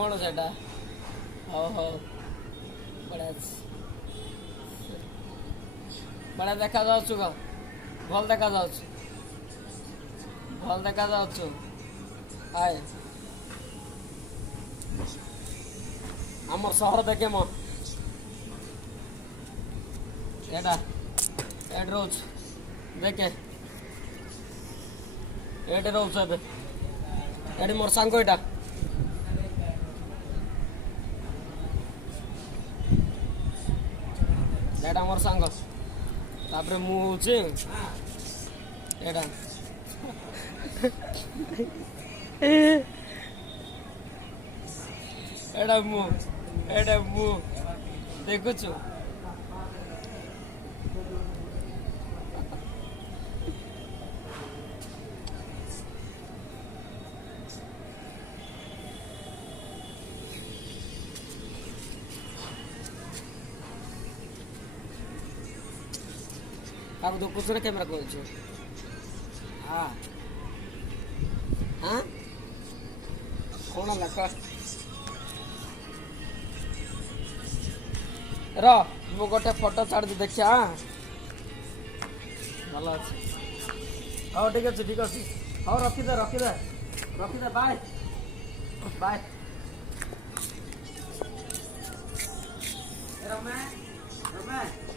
कौन सेटा हो बड़ा बड़ा देखा जाउछु ग भल देखा जाउछु भल देखा जाउछु आए हमर शहर देखे म एटा एड रोज देखे एटे रोज एबे एडी मोर सांग एटा एटा मोर सांग तापरे मु होचे एटा एटा मु देखुछु अब तो कुछ ना कैमरा खोल छो हाँ हाँ कौन लगा रो मु गोटे फोटो छाड़ दी देखिया भलो अछि हाँ ठीक अछि हाँ रखी दे बाय बाय रमे